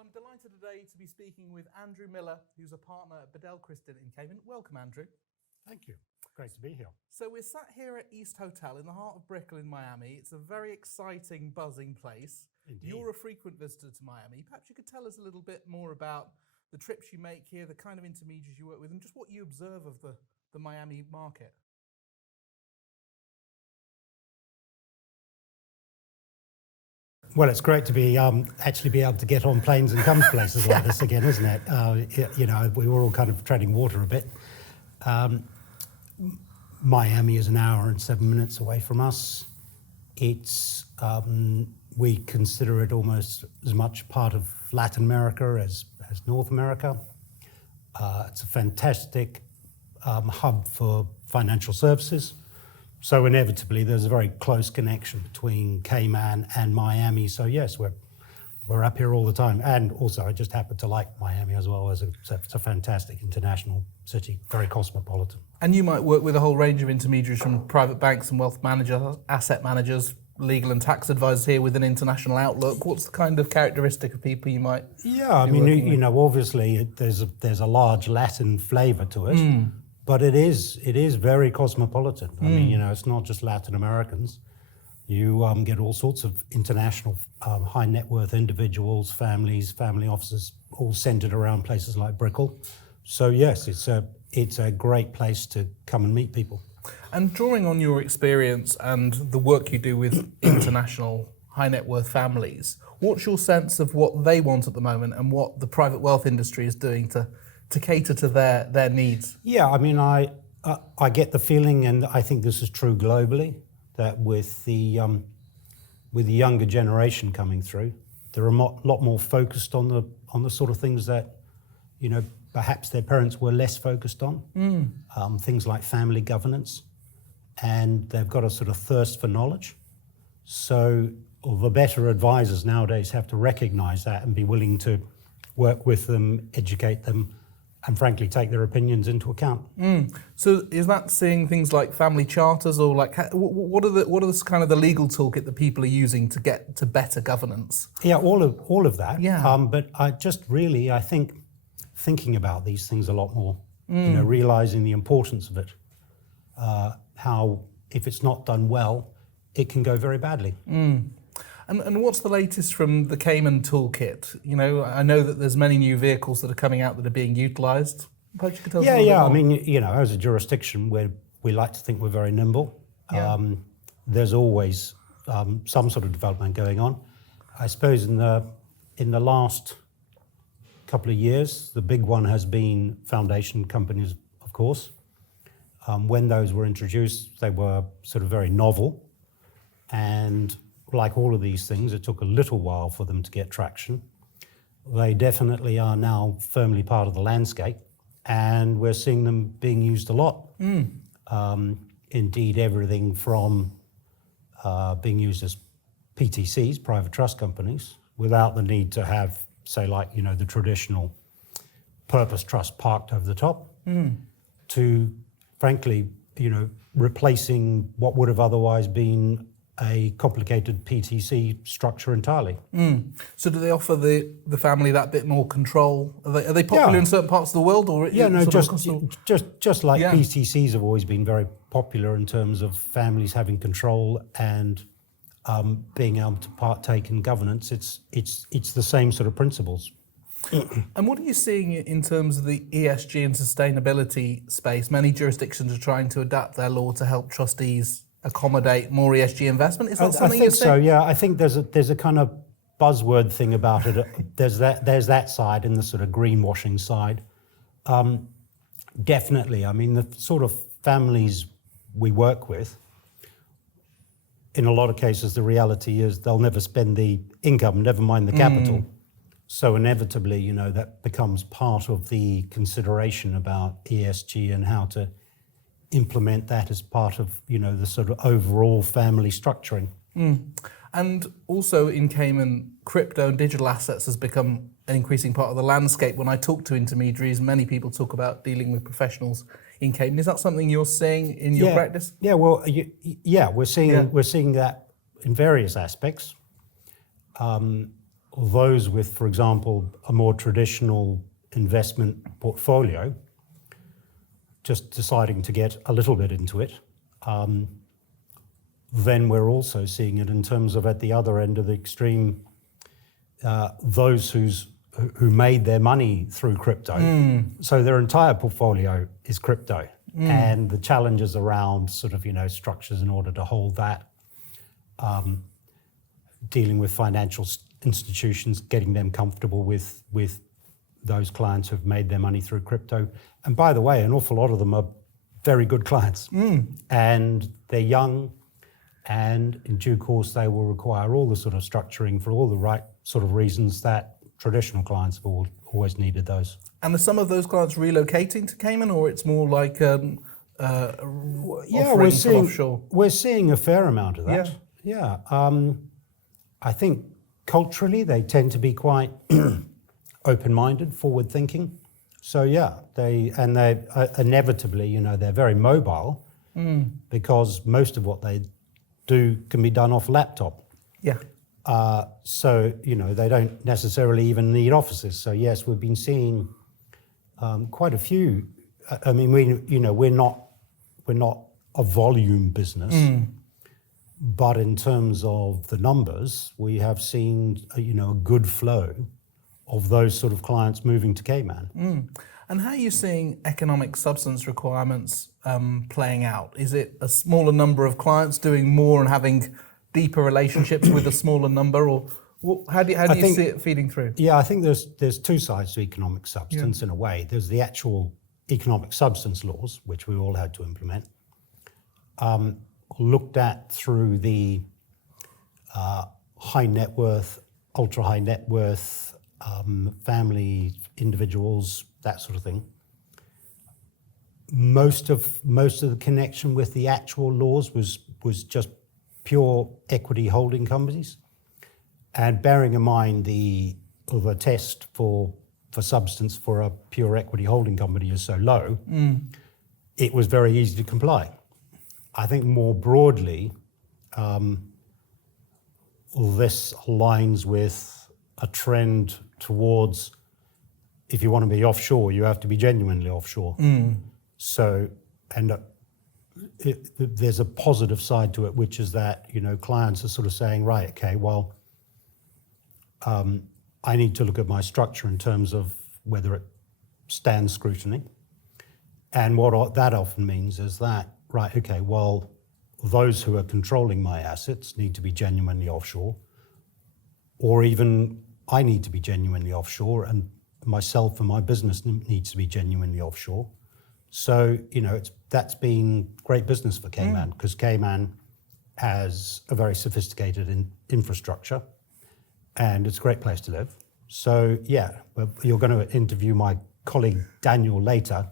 Well, I'm delighted today to be speaking with Andrew Miller, who's a partner at Bedell Cristin in Cayman. Welcome, Andrew. Thank you. Great to be here. So we're sat here at East Hotel in the heart of Brickell in Miami. It's a very exciting, buzzing place. Indeed. You're a frequent visitor to Miami. Perhaps you could tell us a little bit more about the trips you make here, the kind of intermediaries you work with, and just what you observe of the Miami market. Well, it's great to be actually be able to get on planes and come to places like this again, isn't it? You know, we were all kind of treading water a bit. Miami is an hour and 7 minutes away from us. It's we consider it almost as much part of Latin America as North America. It's a fantastic hub for financial services. So inevitably, there's a very close connection between Cayman and Miami. So yes, we're up here all the time. And also, I just happen to like Miami as well. It's a fantastic international city, very cosmopolitan. And you might work with a whole range of intermediaries from private banks and wealth managers, asset managers, legal and tax advisors here with an international outlook. What's the kind of characteristic of people you might? Yeah, I mean, you know, obviously there's a large Latin flavour to it. But it is very cosmopolitan. I mean, you know, it's not just Latin Americans. You get all sorts of international high net worth individuals, families, family offices, all centered around places like Brickell. So yes, it's a great place to come and meet people. And drawing on your experience and the work you do with international high net worth families, what's your sense of what they want at the moment and what the private wealth industry is doing to cater to their needs? Yeah, I mean, I get the feeling, and I think this is true globally, that with the younger generation coming through, they're a lot more focused on the sort of things that, you know, perhaps their parents were less focused on. Things like family governance, and they've got a sort of thirst for knowledge. So the better advisors nowadays have to recognise that and be willing to work with them, educate them, and frankly take their opinions into account. So is that seeing things like family charters, or like what are the kind of the legal toolkit that people are using to get to better governance? Yeah, all of that. Yeah. But I think thinking about these things a lot more, you know, realizing the importance of it, how if it's not done well, it can go very badly. And what's the latest from the Cayman toolkit? You know, I know that there's many new vehicles that are coming out that are being utilised. Perhaps you could tell us a little bit more. I mean, you know, as a jurisdiction, we like to think we're very nimble. Yeah. There's always some sort of development going on. I suppose in the last couple of years, the big one has been foundation companies, of course. When those were introduced, they were sort of very novel, and like all of these things, it took a little while for them to get traction. They definitely are now firmly part of the landscape, and we're seeing them being used a lot. Indeed, everything from being used as PTCs, private trust companies, without the need to have, say, like, you know, the traditional purpose trust parked over the top, to, frankly, you know, replacing what would have otherwise been a complicated PTC structure entirely. So do they offer the family that bit more control? Are they popular in certain parts of the world, or just like PTCs have always been very popular in terms of families having control and being able to partake in governance. It's the same sort of principles. And what are you seeing in terms of the ESG and sustainability space? Many jurisdictions are trying to adapt their law to help trustees accommodate more ESG investment. Is that something I think so, yeah. I think there's a kind of buzzword thing about it. There's that side and the sort of greenwashing side. Definitely. I mean, the sort of families we work with, in a lot of cases, the reality is they'll never spend the income, never mind the capital. So inevitably, you know, that becomes part of the consideration about ESG and how to implement that as part of, you know, the sort of overall family structuring. And also in Cayman, crypto and digital assets has become an increasing part of the landscape. When I talk to intermediaries, many people talk about dealing with professionals in Cayman. Is that something you're seeing in your practice? Yeah, well, we're seeing that in various aspects. those with, for example, a more traditional investment portfolio, just deciding to get a little bit into it, then we're also seeing it in terms of, at the other end of the extreme, those who made their money through crypto. So their entire portfolio is crypto. And the challenges around sort of, structures in order to hold that, dealing with financial institutions, getting them comfortable with those clients who've made their money through crypto. And by the way, an awful lot of them are very good clients. And they're young, and in due course they will require all the sort of structuring for all the right sort of reasons that traditional clients have always needed those. And are some of those clients relocating to Cayman, or it's more like we're seeing offshore? We're seeing a fair amount of that. Yeah. I think culturally they tend to be quite open-minded, forward-thinking. So they inevitably, they're very mobile because most of what they do can be done off laptop. Yeah. So they don't necessarily even need offices. So yes, we've been seeing quite a few. I mean, we're not a volume business, but in terms of the numbers, we have seen a good flow of those sort of clients moving to Cayman. And how are you seeing economic substance requirements playing out? Is it a smaller number of clients doing more and having deeper relationships with a smaller number, or how do you see it feeding through? Yeah, I think there's two sides to economic substance in a way. There's the actual economic substance laws, which we all had to implement, looked at through the high net worth, ultra high net worth, family, individuals, that sort of thing. Most of the connection with the actual laws was just pure equity holding companies, and bearing in mind the test for substance for a pure equity holding company is so low, it was very easy to comply. I think more broadly, this aligns with a trend towards, if you want to be offshore, you have to be genuinely offshore. So, and there's a positive side to it, which is that, clients are sort of saying, right, okay, well, I need to look at my structure in terms of whether it stands scrutiny. And what that often means is that, right, okay, well, those who are controlling my assets need to be genuinely offshore, or even I need to be genuinely offshore, and myself and my business needs to be genuinely offshore. So, that's been great business for Cayman, because Cayman has a very sophisticated infrastructure, and it's a great place to live. So, you're going to interview my colleague Daniel later,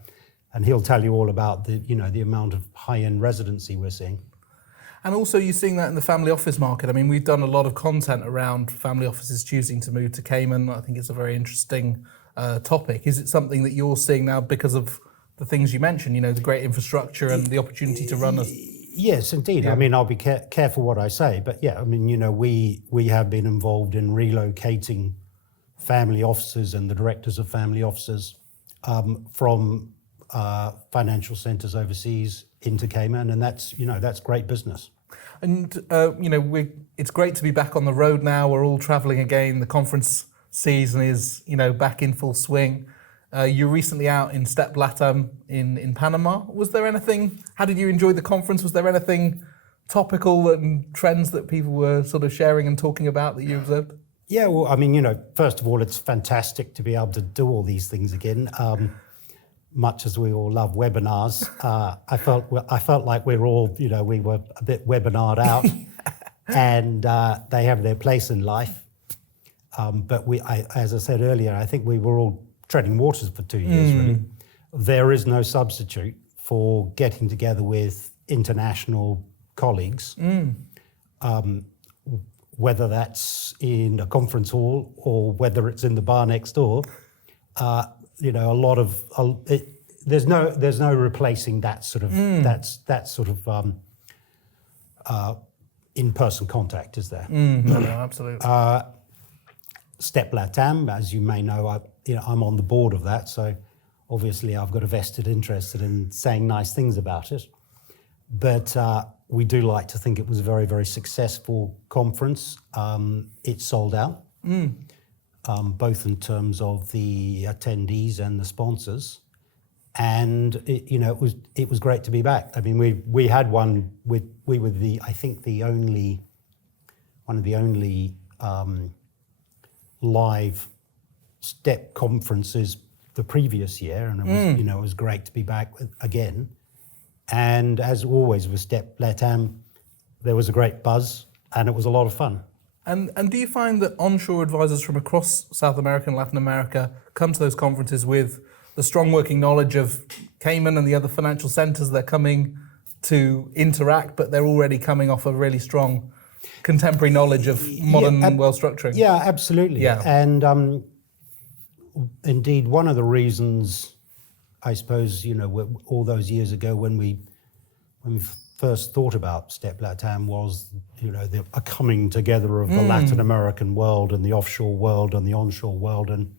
and he'll tell you all about the amount of high-end residency we're seeing. And also you're seeing that in the family office market. I mean, we've done a lot of content around family offices choosing to move to Cayman. I think it's a very interesting topic. Is it something that you're seeing now because of the things you mentioned, the great infrastructure and the opportunity to run Yes, indeed. Yeah. I mean, I'll be careful what I say, but we have been involved in relocating family offices and the directors of family offices from financial centres overseas into Cayman, and that's great business. And it's great to be back on the road now. We're all travelling again. The conference season is back in full swing. You were recently out in STEP LATAM in Panama. Was there anything? How did you enjoy the conference? Was there anything topical and trends that people were sort of sharing and talking about that you observed? Yeah, well, I mean, first of all, it's fantastic to be able to do all these things again. Much as we all love webinars, I felt like we were all, we were a bit webinared out, and they have their place in life. But as I said earlier, I think we were all treading waters for 2 years, really. There is no substitute for getting together with international colleagues, whether that's in a conference hall or whether it's in the bar next door. There's no replacing that sort of in-person contact, is there? No, absolutely. STEP LATAM, as you may know, I'm on the board of that, so obviously I've got a vested interest in saying nice things about it. But we do like to think it was a very, very successful conference. It sold out, both in terms of the attendees and the sponsors. And it was great to be back. I mean, we had one. We were one of the only live STEP conferences the previous year, and it was it was great to be back again. And as always with STEP LATAM, there was a great buzz, and it was a lot of fun. And do you find that onshore advisors from across South America and Latin America come to those conferences with the strong working knowledge of Cayman and the other financial centres they're coming to interact, but they're already coming off a really strong contemporary knowledge of modern wealth structuring? Yeah, absolutely. Yeah. And indeed, one of the reasons, I suppose, all those years ago when we first thought about STEP LATAM was, a coming together of the Latin American world and the offshore world and the onshore world, and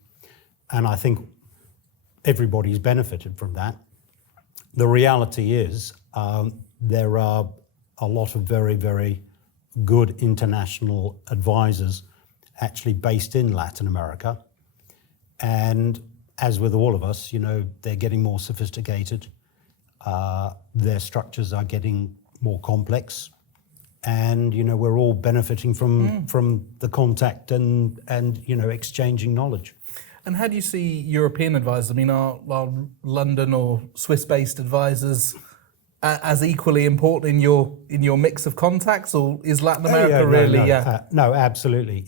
I think everybody's benefited from that. The reality is there are a lot of very, very good international advisors actually based in Latin America. And as with all of us, they're getting more sophisticated. Their structures are getting more complex. And, we're all benefiting from the contact and exchanging knowledge. And how do you see European advisors? I mean, are London or Swiss-based advisors as equally important in your mix of contacts, or is Latin America No, absolutely.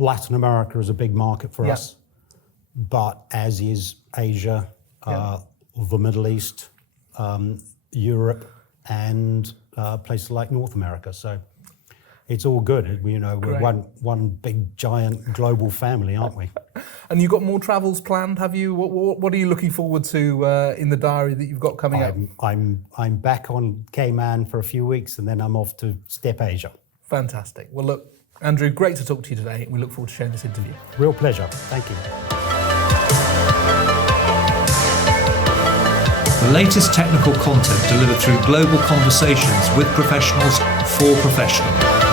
Latin America is a big market for us, but as is Asia, the Middle East, Europe, and places like North America. So it's all good. We're one big, giant global family, aren't we? And you've got more travels planned, have you? What are you looking forward to in the diary that you've got coming up? I'm back on Cayman for a few weeks, and then I'm off to STEP Asia. Fantastic. Well, look, Andrew, great to talk to you today. We look forward to sharing this interview. Real pleasure. Thank you. The latest technical content delivered through global conversations with professionals for professionals.